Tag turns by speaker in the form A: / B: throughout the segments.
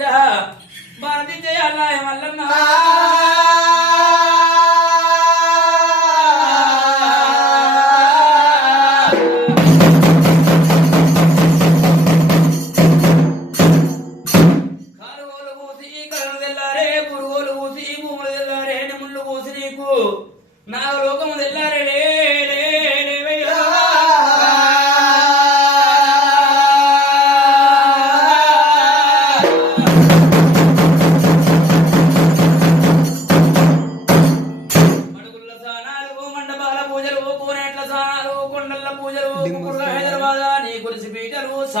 A: పూజ. భారతి చేయాల మల్లన్న కాలువలు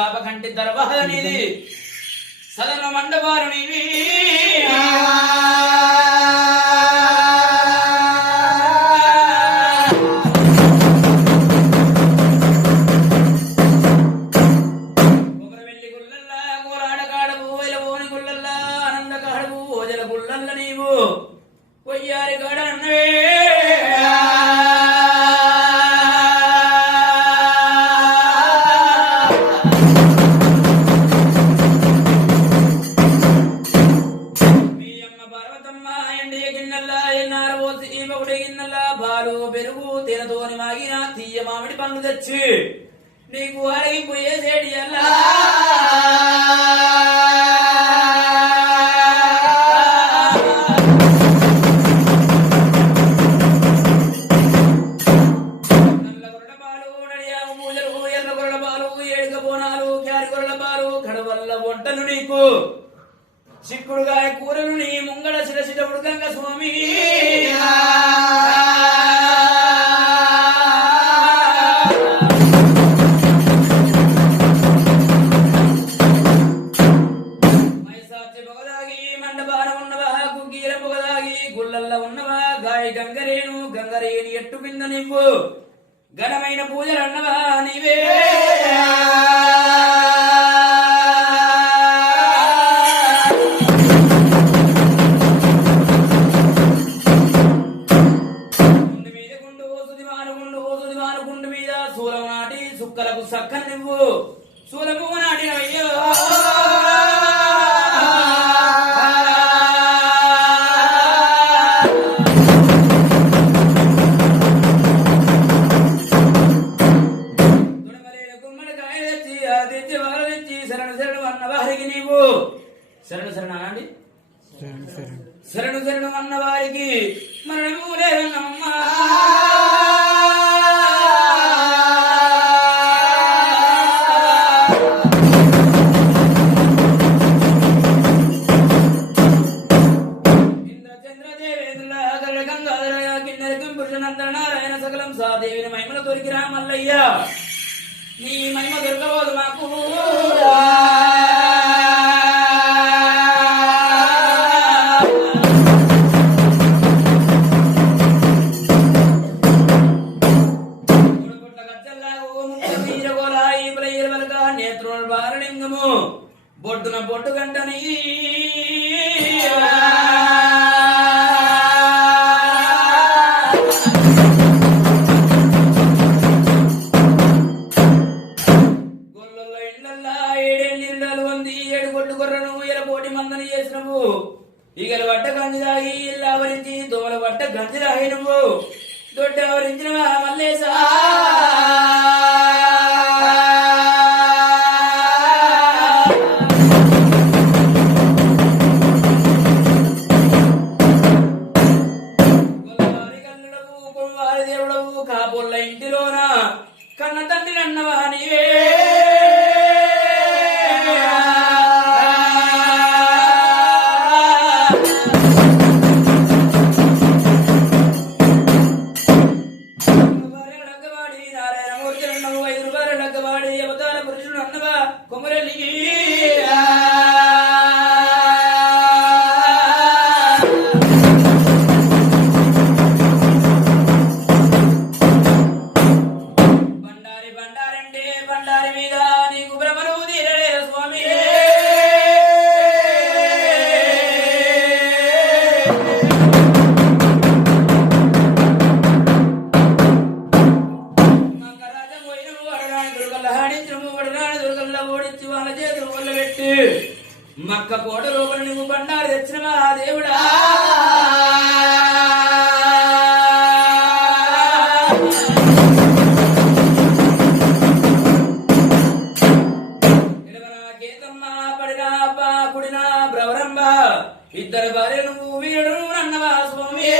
A: పీటలు సాపకంటి దర్వాహ నీది సదన మండపాలు నీవి. కొమరవెల్లి గుళ్ళల్లా కోరాడ కాడపు పాలు, కడవల్ల వంటలు నీకు. చిక్కుడుగాయ కూరలు నీ ముంగడ శిరసిటప్పుడు గంగ స్వామి. గంగరేని ఎట్టు కింద నువ్వు? ఘనమైన పూజలు అన్నవా నీవే? గుండు మీద గుండు మీద నాటి సుక్కలకు సక్కన నువ్వు. శూలము శరణు శరణు అన్న వారికి మరణము లేదన్నమ్మా నారాయణ సకలం సాదేవిని మహిమల దొరికి రామల్లయ్య నీ మహిమ దొరకబోదు మాకు. మందని గంటని ఈగల పట్ట గంజి తాగి ఇల్లు ఆవరించి దోమల పట్ట గంజి తాగి నువ్వు దొడ్డ ఆవరించినవా మల్లేసా como ele ia. వడరాని దుర్గల్ల హాడించము వడరాని దుర్గల్ల ఓడించి వాళ్ళ చేతులు వల్ల పెట్టి మక్క కోట లోపల నువ్వు బండారు తెచ్చినవా దేవుడా ఇద్దరు భార్య నువ్వు వీడు నువ్వు అన్నవా స్వామి.